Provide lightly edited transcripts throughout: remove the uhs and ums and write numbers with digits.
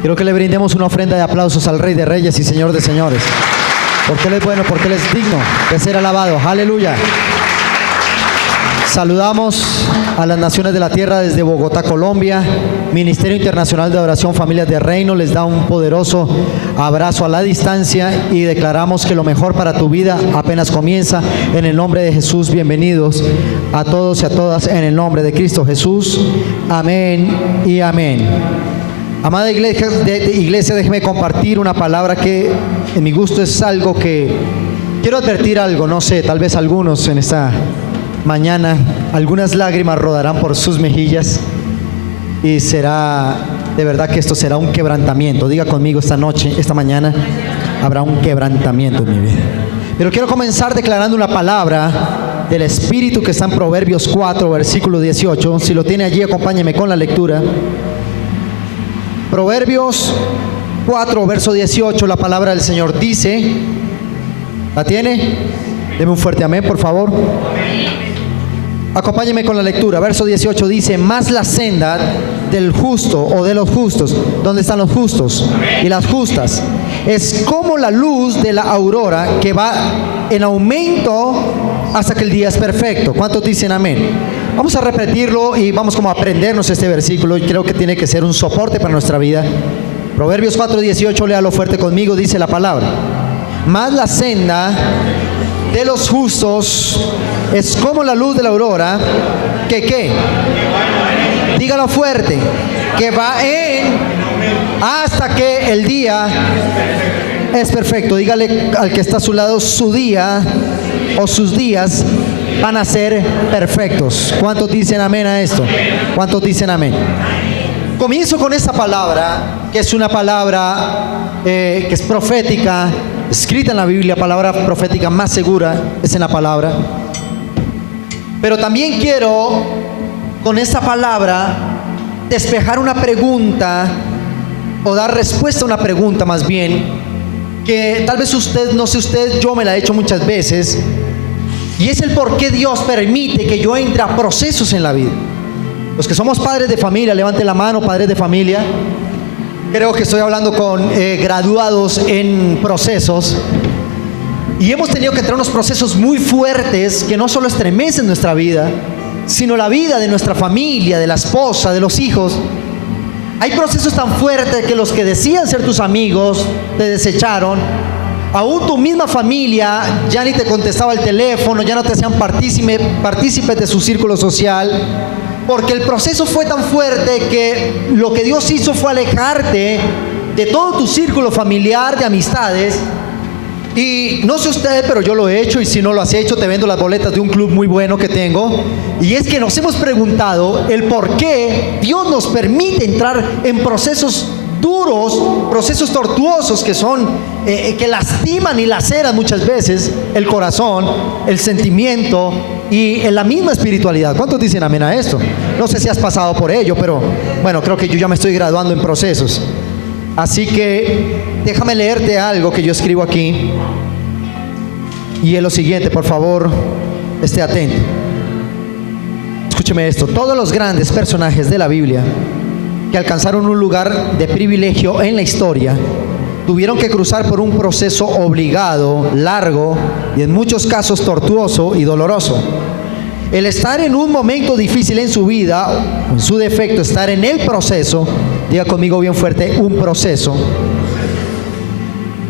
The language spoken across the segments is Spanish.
Quiero que le brindemos una ofrenda de aplausos al Rey de Reyes y Señor de Señores. Porque Él es bueno, porque Él es digno de ser alabado. Aleluya. Saludamos a las naciones de la tierra desde Bogotá, Colombia. Ministerio Internacional de Adoración Familias de Reino les da un poderoso abrazo a la distancia y declaramos que lo mejor para tu vida apenas comienza. En el nombre de Jesús, bienvenidos a todos y a todas en el nombre de Cristo Jesús. Amén y amén. Amada iglesia, déjeme compartir una palabra que en mi gusto es algo que quiero advertir algo, no sé, tal vez algunos en esta mañana, algunas lágrimas rodarán por sus mejillas y será, de verdad que esto será un quebrantamiento. Diga conmigo esta noche, esta mañana, habrá un quebrantamiento en mi vida. Pero quiero comenzar declarando una palabra del Espíritu que está en Proverbios 4, versículo 18. Si lo tiene allí, acompáñeme con la lectura. Proverbios 4, verso 18, la palabra del Señor dice, ¿la tiene? Deme un fuerte amén, por favor. Acompáñeme con la lectura. Verso 18 dice, más la senda del justo o de los justos. ¿Dónde están los justos? Y las justas. Es como la luz de la aurora que va en aumento hasta que el día es perfecto. ¿Cuántos dicen amén? Vamos a repetirlo y vamos como a aprendernos este versículo. Y creo que tiene que ser un soporte para nuestra vida. Proverbios 4, 18, léalo fuerte conmigo, dice la palabra. Más la senda de los justos es como la luz de la aurora que ¿qué? Dígalo fuerte, que va en hasta que el día es perfecto. Dígale al que está a su lado, su día o sus días van a ser perfectos. ¿Cuántos dicen amén a esto? ¿Cuántos dicen amén? Comienzo con esta palabra, que es una palabra que es profética, escrita en la Biblia. Palabra profética más segura es en la palabra. Pero también quiero con esta palabra despejar una pregunta o dar respuesta a una pregunta más bien, que tal vez usted, no sé usted, yo me la he hecho muchas veces, y es el por qué Dios permite que yo entre a procesos en la vida. Los que somos padres de familia, levante la mano, padres de familia. Creo que estoy hablando con graduados en procesos. Y hemos tenido que entrar en unos procesos muy fuertes que no solo estremecen nuestra vida, sino la vida de nuestra familia, de la esposa, de los hijos. Hay procesos tan fuertes que los que decían ser tus amigos te desecharon. Aún tu misma familia ya ni te contestaba el teléfono, ya no te hacían partícipes de su círculo social, porque el proceso fue tan fuerte que lo que Dios hizo fue alejarte de todo tu círculo familiar, de amistades. Y no sé usted, pero yo lo he hecho, y si no lo has hecho, te vendo las boletas de un club muy bueno que tengo. Y es que nos hemos preguntado el por qué Dios nos permite entrar en procesos duros, procesos tortuosos que son, que lastiman y laceran muchas veces el corazón, el sentimiento y en la misma espiritualidad. ¿Cuántos dicen amén a esto? No sé si has pasado por ello, pero bueno, creo que yo ya me estoy graduando en procesos. Así que déjame leerte algo que yo escribo aquí. Y es lo siguiente, por favor, esté atento. Escúcheme esto. Todos los grandes personajes de la Biblia que alcanzaron un lugar de privilegio en la historia tuvieron que cruzar por un proceso obligado, largo y en muchos casos tortuoso y doloroso. El estar en un momento difícil en su vida, en su defecto, estar en el proceso, diga conmigo bien fuerte, un proceso,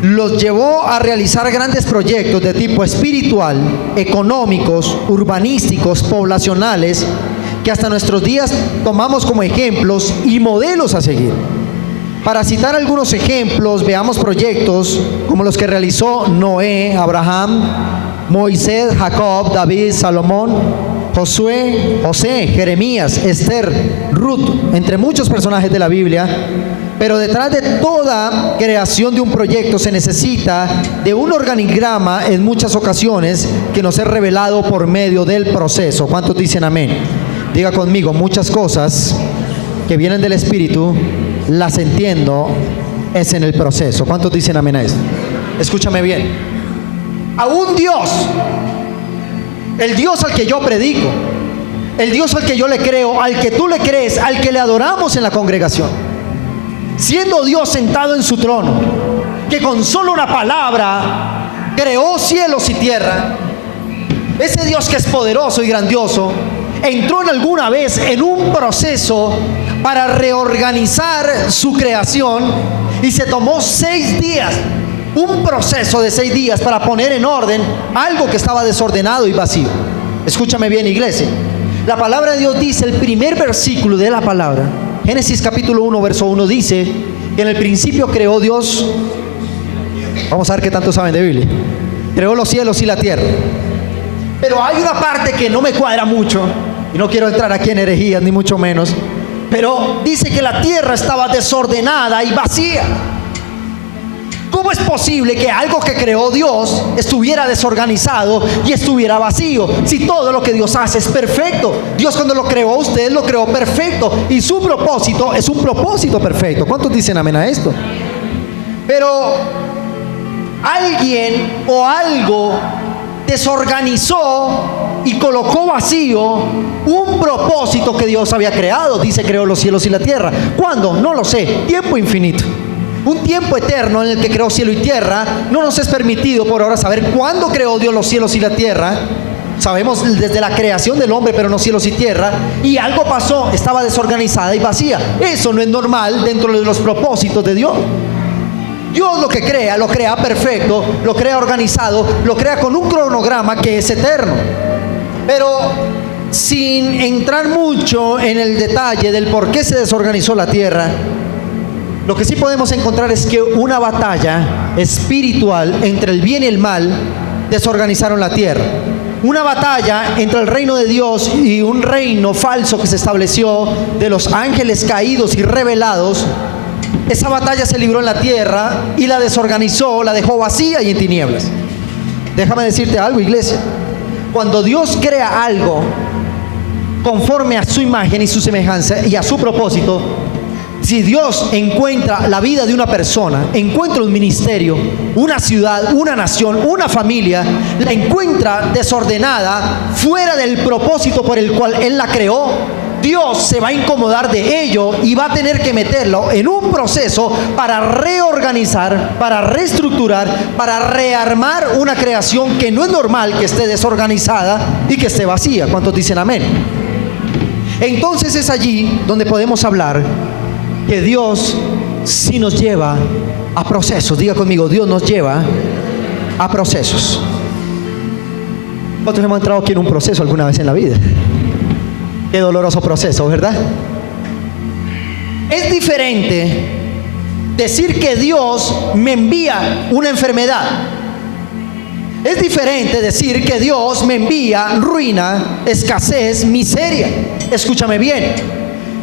los llevó a realizar grandes proyectos de tipo espiritual, económicos, urbanísticos, poblacionales, que hasta nuestros días tomamos como ejemplos y modelos a seguir. Para citar algunos ejemplos, veamos proyectos como los que realizó Noé, Abraham, Moisés, Jacob, David, Salomón, Josué, José, Jeremías, Esther, Ruth, entre muchos personajes de la Biblia. Pero detrás de toda creación de un proyecto se necesita de un organigrama en muchas ocasiones que nos es revelado por medio del proceso. ¿Cuántos dicen amén? Diga conmigo, muchas cosas que vienen del Espíritu las entiendo es en el proceso. ¿Cuántos dicen amén a esto? Escúchame bien. Aún Dios, el Dios al que yo predico, el Dios al que yo le creo, al que tú le crees, al que le adoramos en la congregación, siendo Dios sentado en su trono, que con solo una palabra creó cielos y tierra, ese Dios que es poderoso y grandioso, entró en alguna vez en un proceso para reorganizar su creación y se tomó 6 días, un proceso de 6 días para poner en orden algo que estaba desordenado y vacío. Escúchame bien, iglesia. La palabra de Dios dice, el primer versículo de la palabra, Génesis capítulo 1, verso 1, dice que en el principio creó Dios, vamos a ver qué tanto saben de Biblia, creó los cielos y la tierra. Pero hay una parte que no me cuadra mucho, y no quiero entrar aquí en herejías, ni mucho menos, pero dice que la tierra estaba desordenada y vacía. ¿Cómo es posible que algo que creó Dios estuviera desorganizado y estuviera vacío? Si todo lo que Dios hace es perfecto. Dios, cuando lo creó a usted, lo creó perfecto, y su propósito es un propósito perfecto. ¿Cuántos dicen amén a esto? Pero alguien o algo desorganizó y colocó vacío un propósito que Dios había creado. Dice, creó los cielos y la tierra. ¿Cuándo? No lo sé. Tiempo infinito, un tiempo eterno en el que creó cielo y tierra. No nos es permitido por ahora saber cuándo creó Dios los cielos y la tierra. Sabemos desde la creación del hombre, pero no cielos y tierra. Y algo pasó, estaba desorganizada y vacía. Eso no es normal dentro de los propósitos de Dios. Dios lo que crea, lo crea perfecto, lo crea organizado, lo crea con un cronograma que es eterno. Pero sin entrar mucho en el detalle del por qué se desorganizó la tierra, lo que sí podemos encontrar es que una batalla espiritual entre el bien y el mal desorganizaron la tierra. Una batalla entre el reino de Dios y un reino falso que se estableció de los ángeles caídos y rebelados. Esa batalla se libró en la tierra y la desorganizó, la dejó vacía y en tinieblas. Déjame decirte algo, iglesia. Cuando Dios crea algo conforme a su imagen y su semejanza y a su propósito, si Dios encuentra la vida de una persona, encuentra un ministerio, una ciudad, una nación, una familia, la encuentra desordenada, fuera del propósito por el cual Él la creó, Dios se va a incomodar de ello y va a tener que meterlo en un proceso para reorganizar, para reestructurar, para rearmar una creación que no es normal que esté desorganizada y que esté vacía. ¿Cuántos dicen amén? Entonces es allí donde podemos hablar que Dios sí nos lleva a procesos. Diga conmigo, Dios nos lleva a procesos. ¿Cuántos hemos entrado aquí en un proceso alguna vez en la vida? Qué doloroso proceso, ¿verdad? Es diferente decir que Dios me envía una enfermedad. Es diferente decir que Dios me envía ruina, escasez, miseria. Escúchame bien.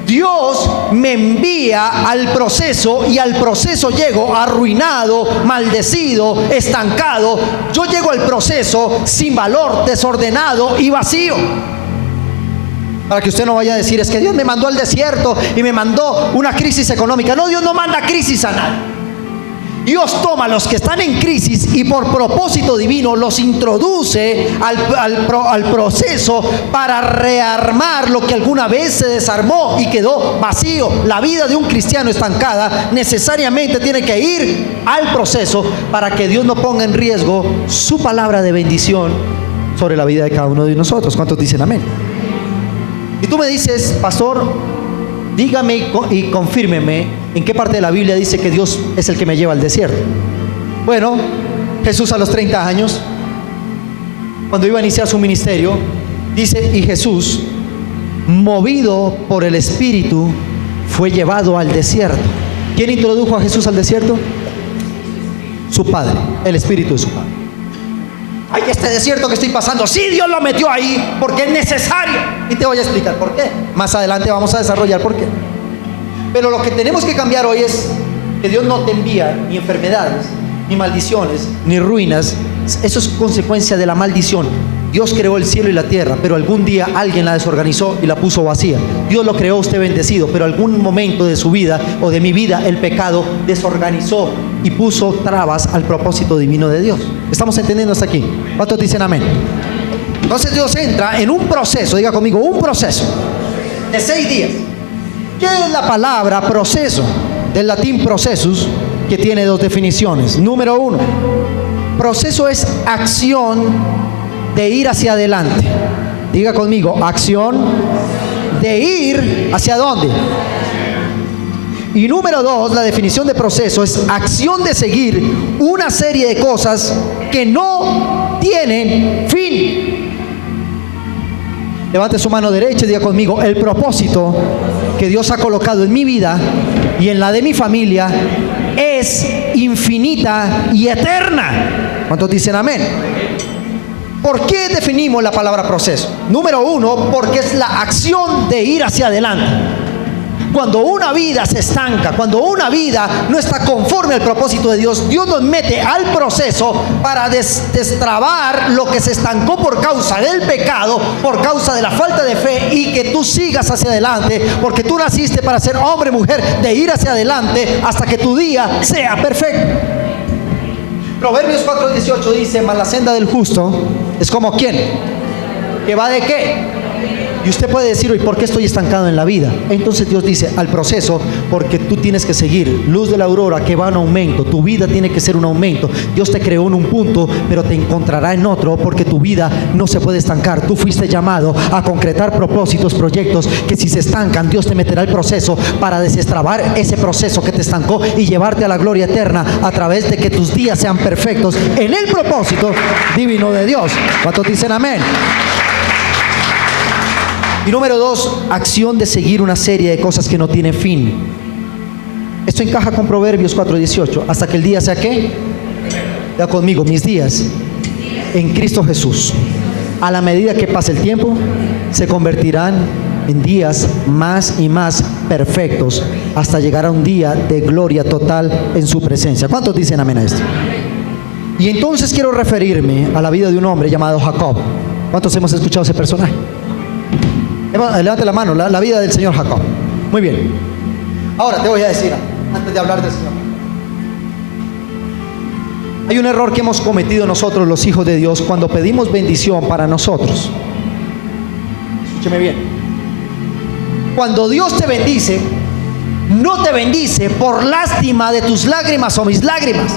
Dios me envía al proceso y al proceso llego arruinado, maldecido, estancado. Yo llego al proceso sin valor, desordenado y vacío. Para que usted no vaya a decir, es que Dios me mandó al desierto y me mandó una crisis económica. No, Dios no manda crisis a nadie. Dios toma a los que están en crisis y por propósito divino los introduce al proceso para rearmar lo que alguna vez se desarmó y quedó vacío. La vida de un cristiano estancada necesariamente tiene que ir al proceso para que Dios no ponga en riesgo su palabra de bendición sobre la vida de cada uno de nosotros. ¿Cuántos dicen amén? Y tú me dices, pastor, dígame y confírmeme en qué parte de la Biblia dice que Dios es el que me lleva al desierto. Bueno, Jesús a los 30 años, cuando iba a iniciar su ministerio, dice, y Jesús, movido por el Espíritu, fue llevado al desierto. ¿Quién introdujo a Jesús al desierto? Su Padre, el Espíritu de su Padre. Ay, este desierto que estoy pasando, sí, Dios lo metió ahí porque es necesario. Y te voy a explicar por qué. Más adelante vamos a desarrollar por qué. Pero lo que tenemos que cambiar hoy es que Dios no te envía ni enfermedades, ni maldiciones, ni ruinas. Eso es consecuencia de la maldición. Dios creó el cielo y la tierra, pero algún día alguien la desorganizó y la puso vacía. Dios lo creó usted bendecido, pero algún momento de su vida o de mi vida el pecado desorganizó y puso trabas al propósito divino de Dios. ¿Estamos entendiendo hasta aquí? ¿Cuántos dicen amén? Entonces Dios entra en un proceso, diga conmigo, un proceso de 6 días. ¿Qué es la palabra proceso? del latín processus, que tiene dos definiciones. Número uno, proceso es acción de ir hacia adelante. Diga conmigo, acción de ir hacia dónde. Y número dos, la definición de proceso es acción de seguir una serie de cosas que no tienen fin. Levante su mano derecha y diga conmigo, el propósito que Dios ha colocado en mi vida y en la de mi familia es infinita y eterna. ¿Cuántos dicen amén? ¿Por qué definimos la palabra proceso? Número uno, porque es la acción de ir hacia adelante. Cuando una vida se estanca, cuando una vida no está conforme al propósito de Dios, Dios nos mete al proceso para destrabar lo que se estancó por causa del pecado, por causa de la falta de fe, y que tú sigas hacia adelante, porque tú naciste para ser hombre, mujer, de ir hacia adelante hasta que tu día sea perfecto. Proverbios 4:18 dice, mas la senda del justo es como ¿quién? ¿Que va de qué? Y usted puede decir, ¿y por qué estoy estancado en la vida? Entonces Dios dice, al proceso, porque tú tienes que seguir. Luz de la aurora que va en aumento. Tu vida tiene que ser un aumento. Dios te creó en un punto, pero te encontrará en otro, porque tu vida no se puede estancar. Tú fuiste llamado a concretar propósitos, proyectos, que si se estancan, Dios te meterá el proceso para destrabar ese proceso que te estancó y llevarte a la gloria eterna a través de que tus días sean perfectos en el propósito divino de Dios. ¿Cuántos dicen amén? Y número dos, acción de seguir una serie de cosas que no tienen fin. Esto encaja con Proverbios 4:18. Hasta que el día sea ¿qué? Ya conmigo, mis días en Cristo Jesús, a la medida que pase el tiempo, se convertirán en días más y más perfectos, hasta llegar a un día de gloria total en su presencia. ¿Cuántos dicen amén a esto? Y entonces quiero referirme a la vida de un hombre llamado Jacob. ¿Cuántos hemos escuchado ese personaje? Levante la mano, la vida del señor Jacob. Muy bien. Ahora te voy a decir, antes de hablar del Señor, hay un error que hemos cometido nosotros los hijos de Dios cuando pedimos bendición para nosotros. Escúcheme bien. Cuando Dios te bendice, no te bendice por lástima de tus lágrimas o mis lágrimas.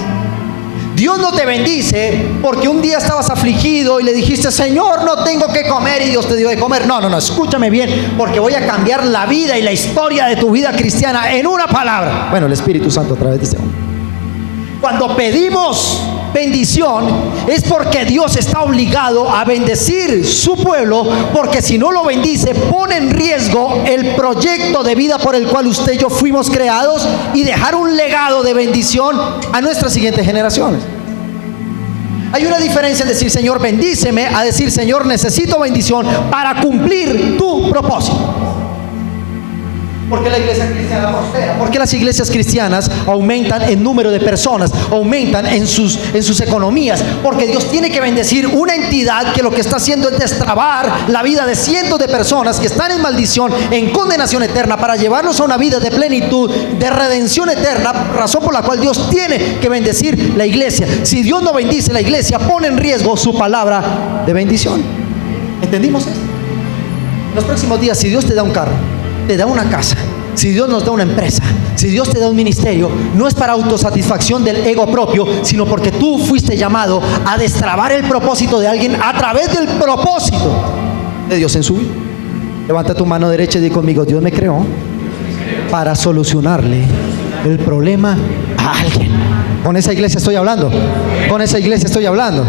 Dios no te bendice porque un día estabas afligido y le dijiste, Señor, no tengo que comer, y Dios te dio de comer. No, escúchame bien, porque voy a cambiar la vida y la historia de tu vida cristiana en una palabra. Bueno, el Espíritu Santo a través de este hombre. Cuando pedimos bendición es porque Dios está obligado a bendecir su pueblo, porque si no lo bendice pone en riesgo el proyecto de vida por el cual usted y yo fuimos creados, y dejar un legado de bendición a nuestras siguientes generaciones. Hay una diferencia en decir Señor bendíceme a decir Señor necesito bendición para cumplir tu propósito. ¿Por qué la iglesia cristiana prospera? ¿Por qué las iglesias cristianas aumentan en número de personas, aumentan en sus economías? Porque Dios tiene que bendecir una entidad que lo que está haciendo es destrabar la vida de cientos de personas que están en maldición, en condenación eterna, para llevarlos a una vida de plenitud, de redención eterna, razón por la cual Dios tiene que bendecir la iglesia. Si Dios no bendice la iglesia, pone en riesgo su palabra de bendición. ¿Entendimos esto? En los próximos días, si Dios te da un carro, te da una casa, si Dios nos da una empresa, si Dios te da un ministerio, no es para autosatisfacción del ego propio, sino porque tú fuiste llamado a destrabar el propósito de alguien a través del propósito de Dios en su vida. Levanta tu mano derecha y di conmigo, Dios me creó para solucionarle el problema a alguien. Con esa iglesia estoy hablando. Con esa iglesia estoy hablando.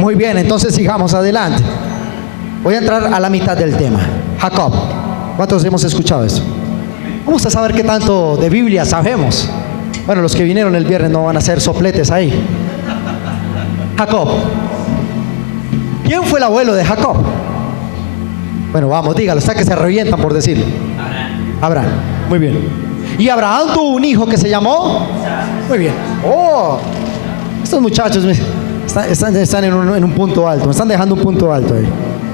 Muy bien, entonces sigamos adelante. Voy a entrar a la mitad del tema. Jacob. ¿Cuántos hemos escuchado eso? Vamos a saber qué tanto de Biblia sabemos. Bueno, los que vinieron el viernes no van a ser sopletes ahí. Jacob. ¿Quién fue el abuelo de Jacob? Bueno, vamos, dígalo, hasta que se revientan por decirlo. Abraham. Muy bien. Y Abraham tuvo un hijo que se llamó. Muy bien. Oh, estos muchachos están en un punto alto. Me están dejando un punto alto ahí.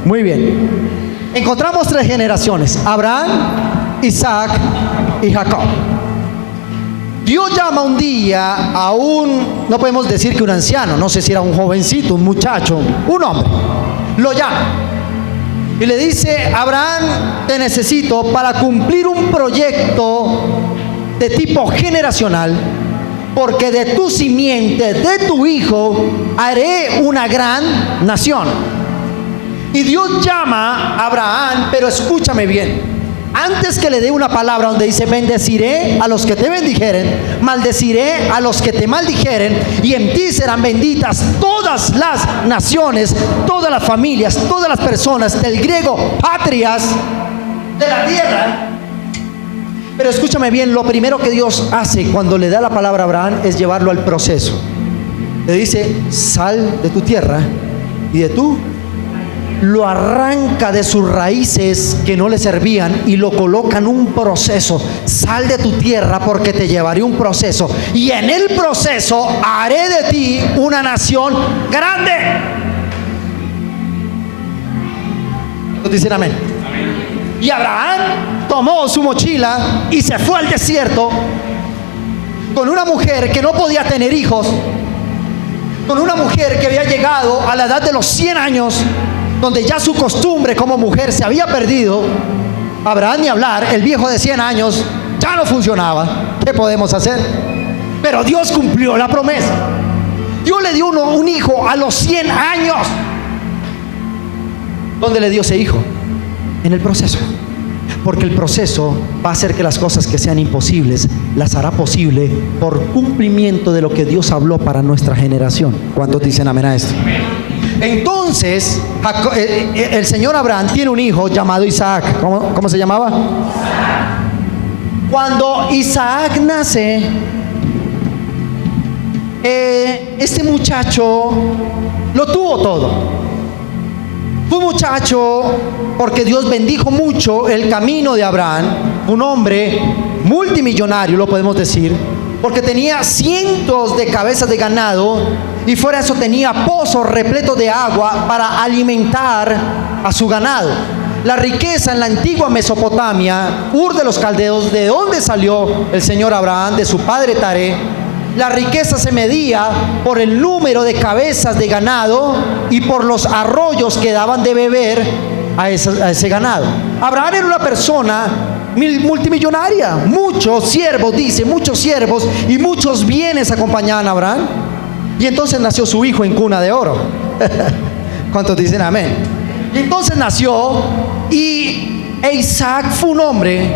Muy bien. Encontramos tres generaciones: Abraham, Isaac y Jacob. Dios llama un día a no podemos decir que un anciano, no sé si era un jovencito, un muchacho, un hombre. Lo llama y le dice: Abraham, te necesito para cumplir un proyecto de tipo generacional, porque de tu simiente, de tu hijo, haré una gran nación. Y Dios llama a Abraham, pero escúchame bien. Antes que le dé una palabra donde dice: bendeciré a los que te bendijeren, maldeciré a los que te maldijeren, y en ti serán benditas todas las naciones, todas las familias, todas las personas, del griego patrias, de la tierra. Pero escúchame bien, lo primero que Dios hace cuando le da la palabra a Abraham es llevarlo al proceso. Le dice: sal de tu tierra y de tu... Lo arranca de sus raíces que no le servían y lo coloca en un proceso. Sal de tu tierra porque te llevaré un proceso, y en el proceso haré de ti una nación grande. ¿Nos dicen amén? Y Abraham tomó su mochila y se fue al desierto con una mujer que no podía tener hijos, con una mujer que había llegado a la edad de los 100 años, donde ya su costumbre como mujer se había perdido. Abraham, ni hablar, el viejo de 100 años ya no funcionaba. ¿Qué podemos hacer? Pero Dios cumplió la promesa. Dios le dio un hijo a los 100 años. ¿Dónde le dio ese hijo? En el proceso. Porque el proceso va a hacer que las cosas que sean imposibles las hará posible por cumplimiento de lo que Dios habló para nuestra generación. ¿Cuántos dicen amén a esto? Entonces, el señor Abraham tiene un hijo llamado Isaac. ¿Cómo se llamaba? Cuando Isaac nace, este muchacho lo tuvo todo. Fue un muchacho porque Dios bendijo mucho el camino de Abraham. Un hombre multimillonario, lo podemos decir, porque tenía cientos de cabezas de ganado, y fuera de eso tenía pozos repletos de agua para alimentar a su ganado. La riqueza en la antigua Mesopotamia, Ur de los Caldeos, de donde salió el señor Abraham, de su padre Taré, la riqueza se medía por el número de cabezas de ganado y por los arroyos que daban de beber a ese ganado. Abraham era una persona multimillonaria, muchos siervos, dice, muchos siervos y muchos bienes acompañaban a Abraham. Y entonces nació su hijo en cuna de oro. ¿Cuántos dicen amén? Y entonces nació, y Isaac fue un hombre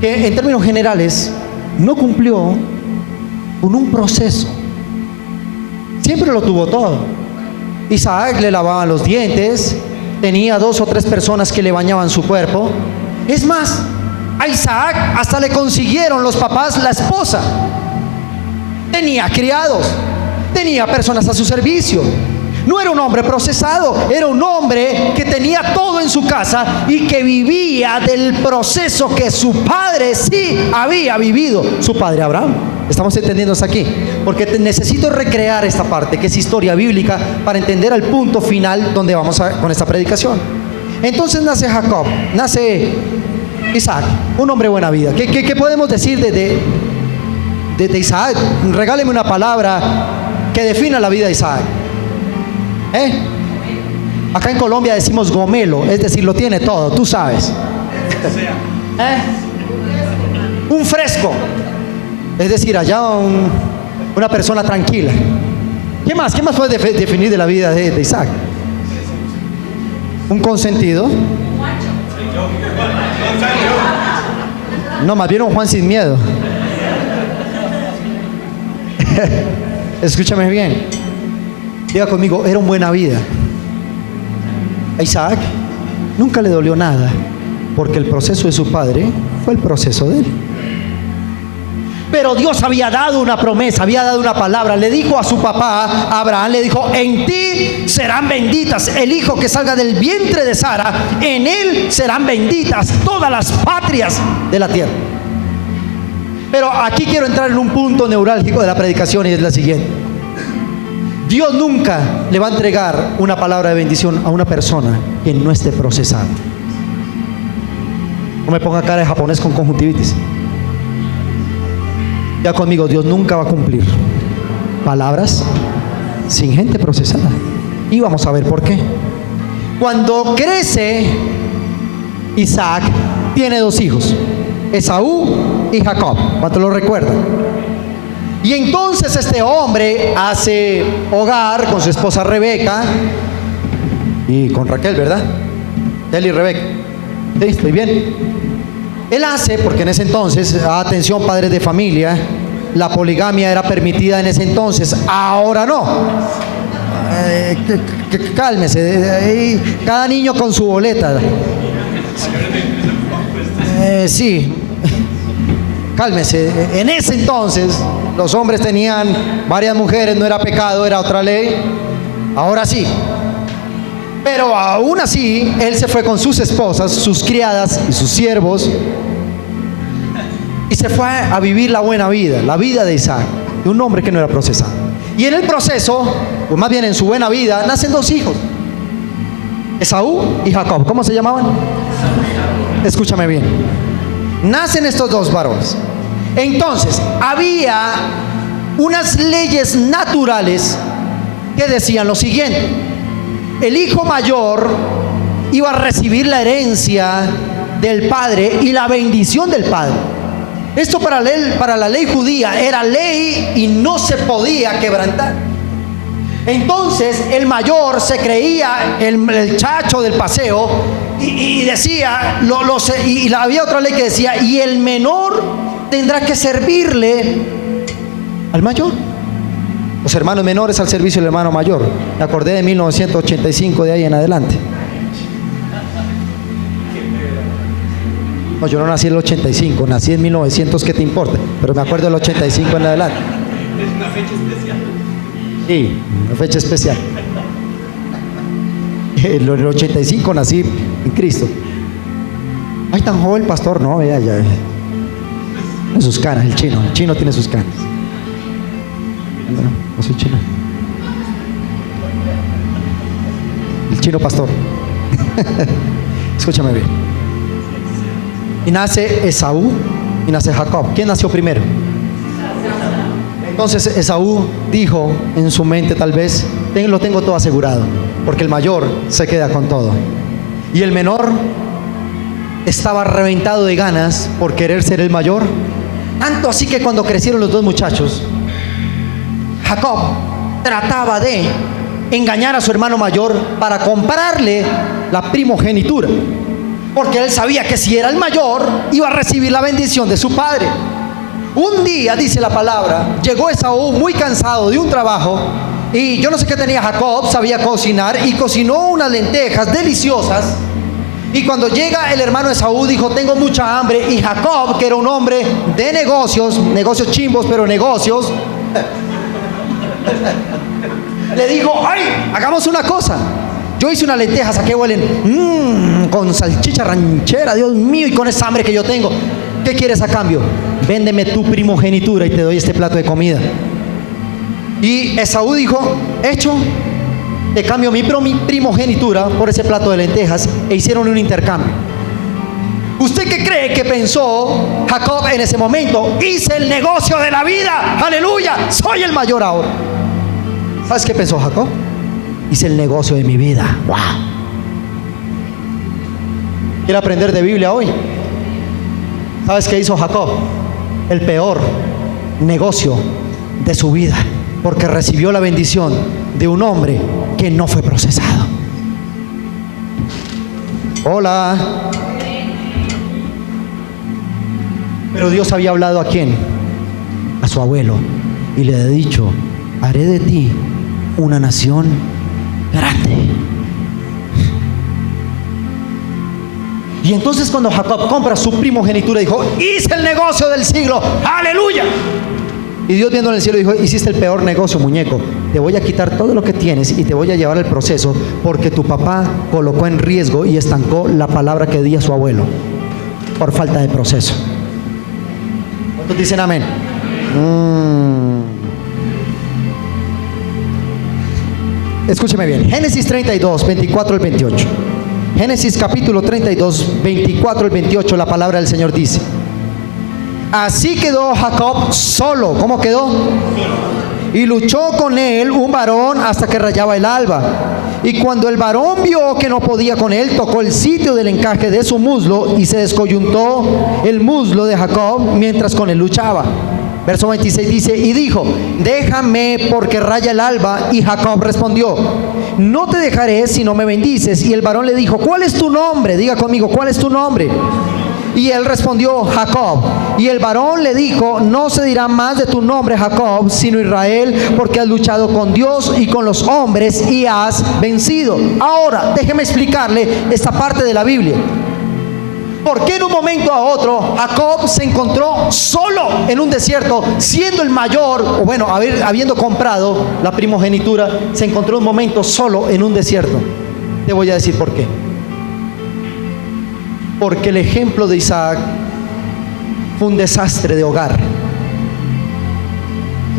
que en términos generales no cumplió con un proceso. Siempre lo tuvo todo. Isaac le lavaban los dientes, tenía 2 o 3 personas que le bañaban su cuerpo. Es más, a Isaac hasta le consiguieron los papás la esposa. Tenía criados, tenía personas a su servicio. No era un hombre procesado, era un hombre que tenía todo en su casa y que vivía del proceso que su padre sí había vivido, su padre Abraham. ¿Estamos entendiendo hasta aquí? Porque necesito recrear esta parte que es historia bíblica para entender el punto final donde vamos con esta predicación. Entonces nace Jacob, nace Isaac, un hombre de buena vida. ¿Qué podemos decir de Isaac? Regáleme una palabra que defina la vida de Isaac. Acá en Colombia decimos gomelo, es decir, lo tiene todo, tú sabes. Un fresco, es decir, allá una persona tranquila. ¿Qué más puede definir de la vida de Isaac? Un consentido. No, más bien un Juan sin miedo. Escúchame bien. Diga conmigo, era una buena vida. A Isaac nunca le dolió nada, porque el proceso de su padre fue el proceso de él. Pero Dios había dado una promesa, había dado una palabra. Le dijo a su papá, Abraham, le dijo: en ti serán benditas, el hijo que salga del vientre de Sara, en él serán benditas todas las patrias de la tierra. Pero aquí quiero entrar en un punto neurálgico de la predicación, y es la siguiente. Dios nunca le va a entregar una palabra de bendición a una persona que no esté procesada. No me ponga cara de japonés con conjuntivitis. Ya conmigo, Dios nunca va a cumplir palabras sin gente procesada. Y vamos a ver por qué. Cuando crece Isaac, tiene 2 hijos, Esaú y Jacob. ¿Cuánto lo recuerdan? Y entonces este hombre hace hogar con su esposa Rebeca y con Raquel, ¿verdad? Él y Rebeca. ¿Sí? ¿Estoy bien? Él hace, porque en ese entonces, atención padres de familia, la poligamia era permitida en ese entonces, ahora no. Cálmese, cada niño con su boleta. Sí, cálmese. En ese entonces los hombres tenían varias mujeres, no era pecado, era otra ley. Ahora sí. Pero aún así, él se fue con sus esposas, sus criadas y sus siervos, y se fue a vivir la buena vida, la vida de Isaac, de un hombre que no era procesado. Y en el proceso, pues más bien en su buena vida, nacen dos hijos, Esaú y Jacob. ¿Cómo se llamaban? Escúchame bien. Nacen estos dos varones. Entonces, había unas leyes naturales que decían lo siguiente: el hijo mayor iba a recibir la herencia del padre y la bendición del padre. Esto para la ley judía era ley y no se podía quebrantar. Entonces el mayor se creía el chacho del paseo y decía, y había otra ley que decía, y el menor tendrá que servirle al mayor. Los hermanos menores al servicio del hermano mayor. Me acordé de 1985, de ahí en adelante. No, yo no nací en el 85, nací en 1900, ¿qué te importa? Pero me acuerdo del 85 en adelante. Es una fecha especial. Sí, una fecha especial. En el 85 nací en Cristo. Ay, tan joven el pastor, no, vea ya. En sus canas, el chino tiene sus canas. No soy chino. El chino pastor. Escúchame bien. Y nace Esaú y nace Jacob. ¿Quién nació primero? Entonces Esaú dijo en su mente, tal vez, lo tengo todo asegurado, porque el mayor se queda con todo. Y el menor estaba reventado de ganas por querer ser el mayor. Tanto así que cuando crecieron los dos muchachos, Jacob trataba de engañar a su hermano mayor para comprarle la primogenitura, porque él sabía que si era el mayor iba a recibir la bendición de su padre. Un día, dice la palabra, llegó Esaú muy cansado de un trabajo, y yo no sé qué tenía Jacob, sabía cocinar, y cocinó unas lentejas deliciosas. Y cuando llega el hermano Esaú, dijo, tengo mucha hambre. Y Jacob, que era un hombre de negocios chimbos, pero negocios, le dijo, ay, hagamos una cosa. Yo hice unas lentejas, ¿a qué huelen? Con salchicha ranchera, Dios mío, y con esa hambre que yo tengo. ¿Qué quieres a cambio? Véndeme tu primogenitura y te doy este plato de comida. Y Esaú dijo, hecho, te cambio mi primogenitura por ese plato de lentejas, e hicieron un intercambio. ¿Usted qué cree que pensó Jacob en ese momento? Hice el negocio de la vida, aleluya, soy el mayor ahora. ¿Sabes qué pensó Jacob? Hice el negocio de mi vida. ¡Wow! ¿Quiere aprender de Biblia hoy? ¿Sabes qué hizo Jacob? El peor negocio de su vida, porque recibió la bendición de un hombre que no fue procesado. Hola. Pero Dios había hablado ¿a quién? A su abuelo, y le había dicho, haré de ti una nación grande. Y entonces cuando Jacob compra su primogenitura, dijo, hice el negocio del siglo, aleluya. Y Dios, viendo en el cielo, dijo, hiciste el peor negocio, muñeco. Te voy a quitar todo lo que tienes y te voy a llevar al proceso, porque tu papá colocó en riesgo y estancó la palabra que di a su abuelo por falta de proceso. ¿Cuántos dicen amén? Escúcheme bien. Génesis 32, 24 al 28. Génesis capítulo 32, 24 al 28, la palabra del Señor dice, así quedó Jacob solo. ¿Cómo quedó? Y luchó con él un varón hasta que rayaba el alba. Y cuando el varón vio que no podía con él, tocó el sitio del encaje de su muslo y se descoyuntó el muslo de Jacob mientras con él luchaba. Verso 26 dice, y dijo, déjame porque raya el alba. Y Jacob respondió, no te dejaré si no me bendices. Y el varón le dijo, ¿cuál es tu nombre? Diga conmigo, ¿cuál es tu nombre? Y él respondió, Jacob. Y el varón le dijo, no se dirá más de tu nombre Jacob, sino Israel, porque has luchado con Dios y con los hombres y has vencido. Ahora, déjeme explicarle esta parte de la Biblia. ¿Por qué en un momento a otro Jacob se encontró solo en un desierto, siendo el mayor, o bueno, habiendo comprado la primogenitura, se encontró un momento solo en un desierto? Te voy a decir por qué. Porque el ejemplo de Isaac fue un desastre de hogar.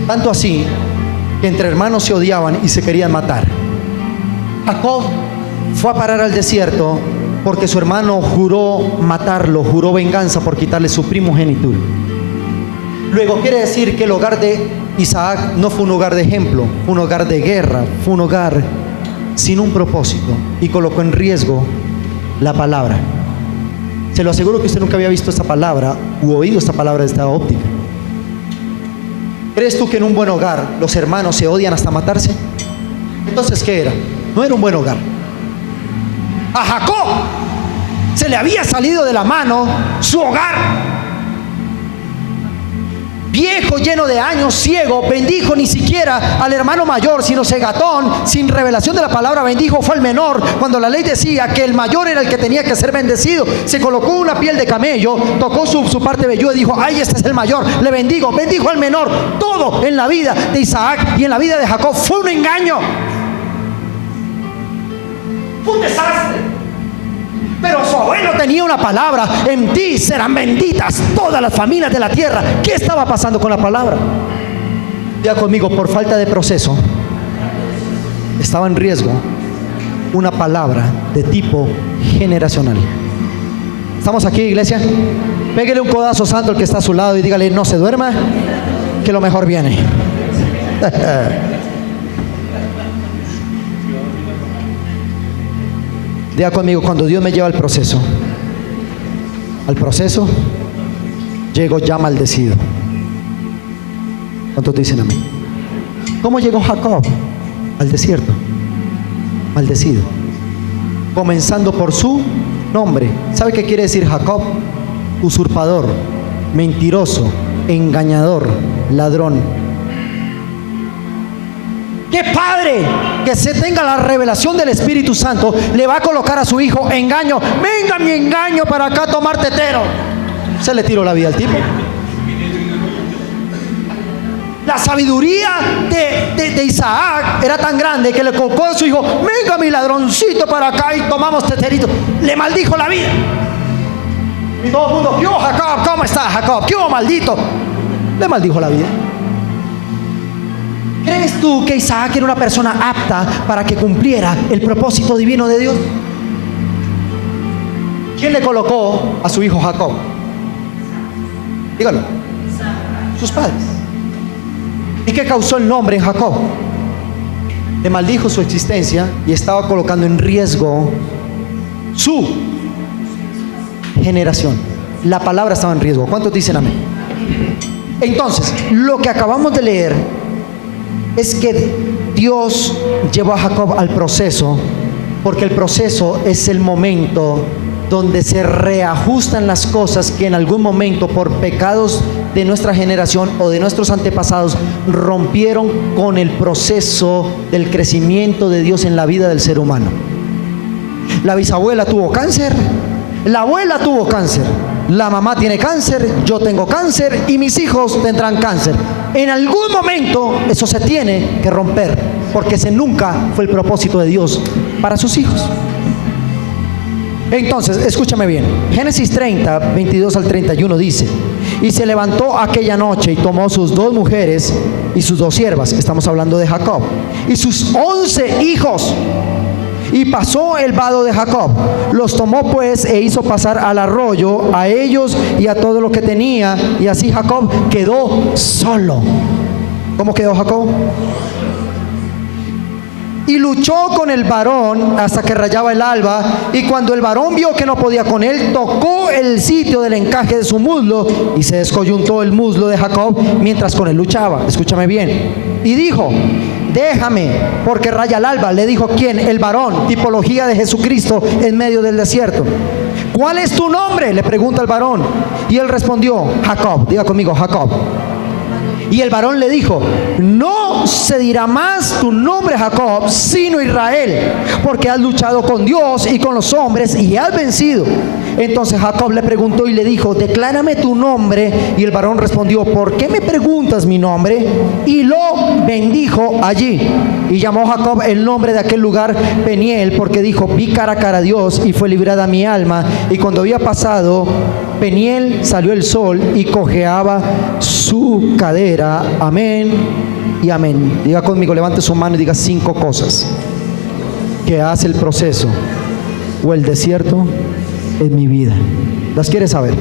Tanto así que entre hermanos se odiaban y se querían matar. Jacob fue a parar al desierto porque su hermano juró matarlo, juró venganza por quitarle su primogenitura. Luego quiere decir que el hogar de Isaac no fue un hogar de ejemplo, fue un hogar de guerra, fue un hogar sin un propósito y colocó en riesgo la palabra. Se lo aseguro que usted nunca había visto esta palabra u oído esta palabra de esta óptica. ¿Crees tú que en un buen hogar los hermanos se odian hasta matarse? Entonces, ¿qué era? No era un buen hogar. A Jacob se le había salido de la mano su hogar. Viejo, lleno de años, ciego, bendijo ni siquiera al hermano mayor, sino cegatón, sin revelación de la palabra, bendijo fue el menor. Cuando la ley decía que el mayor era el que tenía que ser bendecido, se colocó una piel de camello, tocó su parte velluda y dijo, ay, este es el mayor, le bendigo, bendijo al menor. Todo en la vida de Isaac y en la vida de Jacob fue un engaño, fue un desastre. Pero su abuelo tenía una palabra, en ti serán benditas todas las familias de la tierra. ¿Qué estaba pasando con la palabra? Diga conmigo, por falta de proceso, estaba en riesgo una palabra de tipo generacional. ¿Estamos aquí, iglesia? Pégale un codazo santo al que está a su lado y dígale, no se duerma, que lo mejor viene. Diga conmigo, cuando Dios me lleva al proceso, llego ya maldecido. ¿Cuántos dicen amén? ¿Cómo llegó Jacob al desierto? Maldecido. Comenzando por su nombre. ¿Sabe qué quiere decir Jacob? Usurpador, mentiroso, engañador, ladrón. ¡Qué padre! Que se tenga la revelación del Espíritu Santo, le va a colocar a su hijo engaño. Venga mi engaño para acá a tomar tetero. Se le tiró la vida al tipo. La sabiduría de Isaac era tan grande que le colocó a su hijo, venga mi ladroncito para acá y tomamos teterito. Le maldijo la vida. Y todo el mundo, ¿qué hubo, Jacob? ¿Cómo está, Jacob? ¿Qué hubo, maldito? Le maldijo la vida. ¿Crees tú que Isaac era una persona apta para que cumpliera el propósito divino de Dios? ¿Quién le colocó a su hijo Jacob? Dígalo. Sus padres. ¿Y qué causó el nombre en Jacob? Le maldijo su existencia y estaba colocando en riesgo su generación. La palabra estaba en riesgo. ¿Cuántos dicen amén? Entonces, lo que acabamos de leer es que Dios llevó a Jacob al proceso, porque el proceso es el momento donde se reajustan las cosas que en algún momento por pecados de nuestra generación o de nuestros antepasados rompieron con el proceso del crecimiento de Dios en la vida del ser humano. La bisabuela tuvo cáncer, la abuela tuvo cáncer, la mamá tiene cáncer, yo tengo cáncer y mis hijos tendrán cáncer. En algún momento eso se tiene que romper, porque ese nunca fue el propósito de Dios para sus hijos. Entonces, escúchame bien. Génesis 30, 22 al 31 dice: y se levantó aquella noche y tomó sus 2 mujeres y sus 2 siervas, estamos hablando de Jacob, y sus 11 hijos, y pasó el vado de Jacob. Los tomó pues e hizo pasar al arroyo a ellos y a todo lo que tenía, y así Jacob quedó solo. ¿Cómo quedó Jacob? Y luchó con el varón hasta que rayaba el alba, y cuando el varón vio que no podía con él, tocó el sitio del encaje de su muslo, y se descoyuntó el muslo de Jacob mientras con él luchaba. Escúchame bien. Y dijo: déjame, porque raya el alba. Le dijo: ¿quién? El varón, tipología de Jesucristo en medio del desierto. ¿Cuál es tu nombre?, le pregunta el varón. Y él respondió: Jacob. Diga conmigo: Jacob. Y el varón le dijo: no se dirá más tu nombre Jacob, sino Israel, porque has luchado con Dios y con los hombres y has vencido. Entonces Jacob le preguntó y le dijo: declárame tu nombre. Y el varón respondió: ¿por qué me preguntas mi nombre? Y lo bendijo allí. Y llamó Jacob el nombre de aquel lugar Peniel, porque dijo: vi cara a cara a Dios y fue librada mi alma. Y cuando había pasado Peniel, salió el sol y cojeaba su cadera. Amén y amén. Diga conmigo, levante su mano y diga 5 cosas que hace el proceso o el desierto en mi vida. ¿Las quieres saber?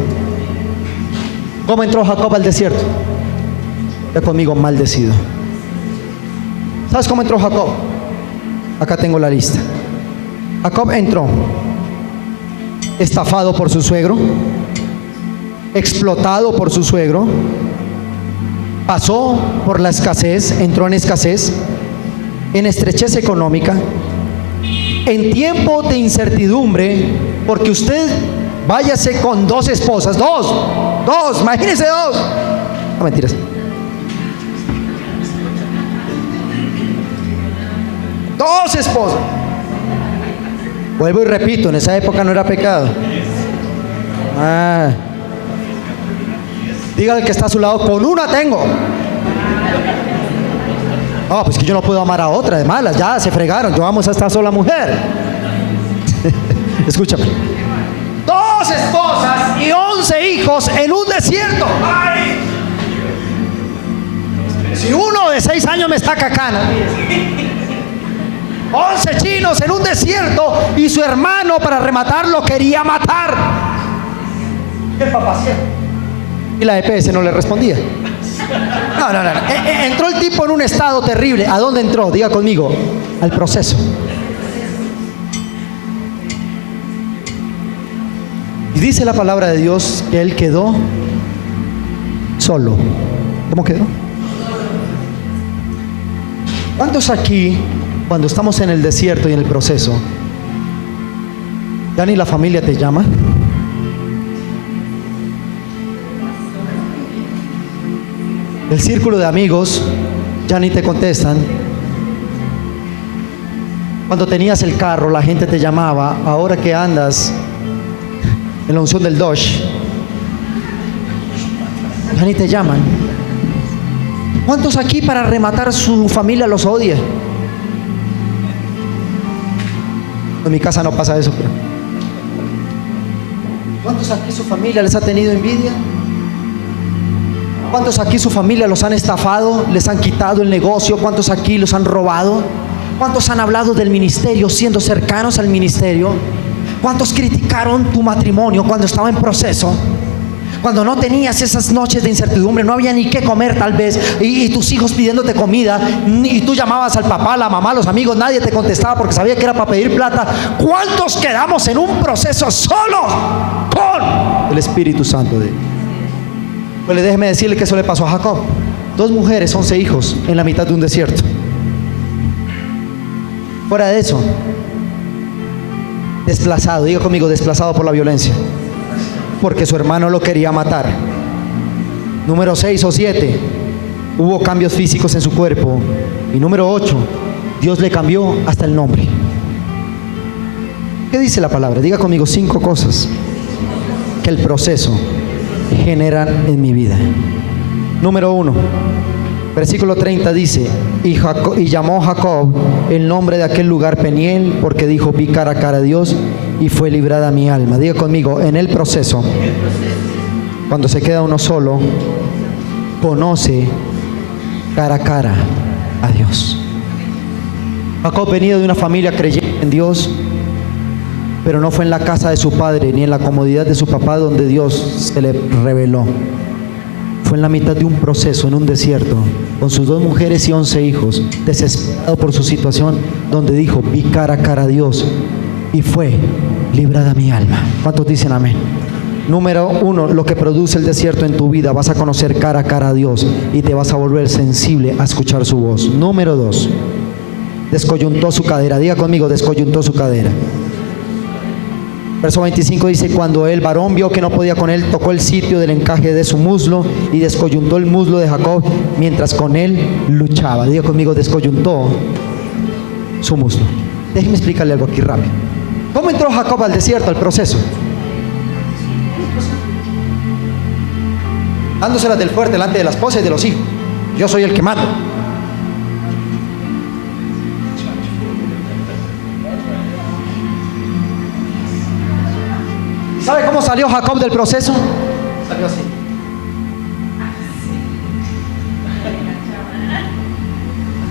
¿Cómo entró Jacob al desierto? Diga conmigo: maldecido. ¿Sabes cómo entró Jacob? Acá tengo la lista. Jacob entró estafado por su suegro, explotado por su suegro, pasó por la escasez, entró en escasez, en estrechez económica, en tiempo de incertidumbre, porque usted váyase con 2 esposas, dos, imagínese 2. No, mentiras. 2 esposas. Vuelvo y repito, en esa época no era pecado. Dígale al que está a su lado: con una tengo. No, pues que yo no puedo amar a otra, de malas, ya se fregaron, yo amo a esta sola mujer. Escúchame: 2 esposas y 11 hijos en un desierto. ¡Ay! Si uno de 6 años me está cacana, 11 chinos en un desierto, y su hermano, para rematarlo, quería matar. ¿Qué papá hacía? Y la EPS no le respondía. No. Entró el tipo en un estado terrible. ¿A dónde entró? Diga conmigo: al proceso. Y dice la palabra de Dios que él quedó solo. ¿Cómo quedó? ¿Cuántos aquí, cuando estamos en el desierto y en el proceso, ya ni la familia te llama? El círculo de amigos ya ni te contestan. Cuando tenías el carro, la gente te llamaba. Ahora que andas en la unción del Dodge, ya ni te llaman. ¿Cuántos aquí, para rematar, su familia los odia? En mi casa no pasa eso, pero ¿cuántos aquí su familia les ha tenido envidia? ¿Cuántos aquí su familia los han estafado, les han quitado el negocio? ¿Cuántos aquí los han robado? ¿Cuántos han hablado del ministerio siendo cercanos al ministerio? ¿Cuántos criticaron tu matrimonio cuando estaba en proceso? Cuando no tenías esas noches de incertidumbre, no había ni qué comer tal vez, y tus hijos pidiéndote comida, y tú llamabas al papá, a la mamá, a los amigos, nadie te contestaba porque sabía que era para pedir plata. ¿Cuántos quedamos en un proceso solos con el Espíritu Santo de Dios? Pues déjeme decirle que eso le pasó a Jacob. 2 mujeres, 11 hijos en la mitad de un desierto. Fuera de eso, desplazado. Diga conmigo: desplazado por la violencia, porque su hermano lo quería matar. Número 6 o 7, hubo cambios físicos en su cuerpo. Y número 8, Dios le cambió hasta el nombre. ¿Qué dice la palabra? Diga conmigo 5 cosas que el proceso genera en mi vida. Número 1, versículo 30 dice: y llamó Jacob el nombre de aquel lugar Peniel, porque dijo: vi cara a cara a Dios y fue librada mi alma. Diga conmigo: en el proceso, cuando se queda uno solo, conoce cara a cara a Dios. Jacob venía de una familia creyente en Dios, pero no fue en la casa de su padre ni en la comodidad de su papá donde Dios se le reveló. fue en la mitad de un proceso, en un desierto, con sus 2 mujeres y 11 hijos, desesperado por su situación, donde dijo, vi cara a cara a Dios y fue librada mi alma. ¿Cuántos dicen amén? Número 1, lo que produce el desierto en tu vida, vas a conocer cara a cara a Dios y te vas a volver sensible a escuchar su voz. Número 2, descoyuntó su cadera. Diga conmigo, descoyuntó su cadera. Verso 25 dice, cuando el varón vio que no podía con él, tocó el sitio del encaje de su muslo y descoyuntó el muslo de Jacob mientras con él luchaba. Diga conmigo, descoyuntó su muslo. Déjeme explicarle algo aquí rápido. ¿Cómo entró Jacob al desierto, al proceso? Dándoselas del fuerte delante de la esposa y de los hijos. Yo soy el que mando. ¿Sabe cómo salió Jacob del proceso? Salió así.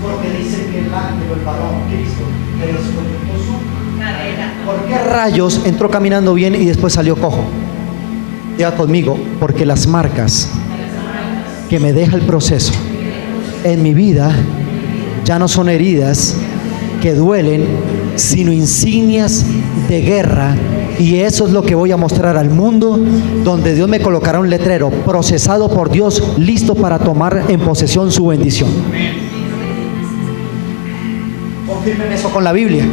Porque dice que el ángel o el varón, Cristo, le descoyuntó su cadera. ¿Por qué rayos entró caminando bien y después salió cojo? Diga conmigo, porque las marcas que me deja el proceso en mi vida ya no son heridas que duelen, sino insignias de guerra. Y eso es lo que voy a mostrar al mundo, donde Dios me colocará un letrero, procesado por Dios, listo para tomar en posesión su bendición. Confirmen eso con la Biblia.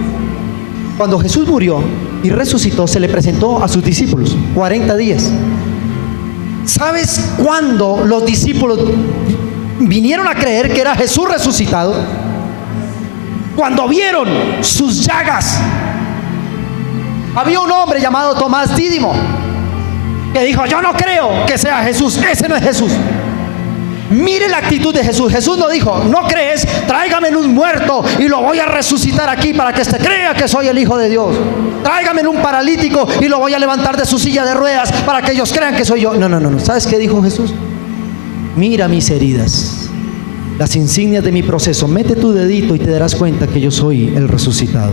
Cuando Jesús murió y resucitó, se le presentó a sus discípulos 40 días. ¿Sabes cuándo los discípulos vinieron a creer que era Jesús resucitado? Cuando vieron sus llagas. Había un hombre llamado Tomás Dídimo que dijo, yo no creo que sea Jesús, ese no es Jesús. Mire la actitud de Jesús. Jesús no dijo, no crees, tráigame un muerto y lo voy a resucitar aquí para que usted crea que soy el Hijo de Dios. Tráigame un paralítico y lo voy a levantar de su silla de ruedas para que ellos crean que soy yo. No. ¿Sabes qué dijo Jesús? Mira mis heridas, las insignias de mi proceso. Mete tu dedito y te darás cuenta que yo soy el resucitado.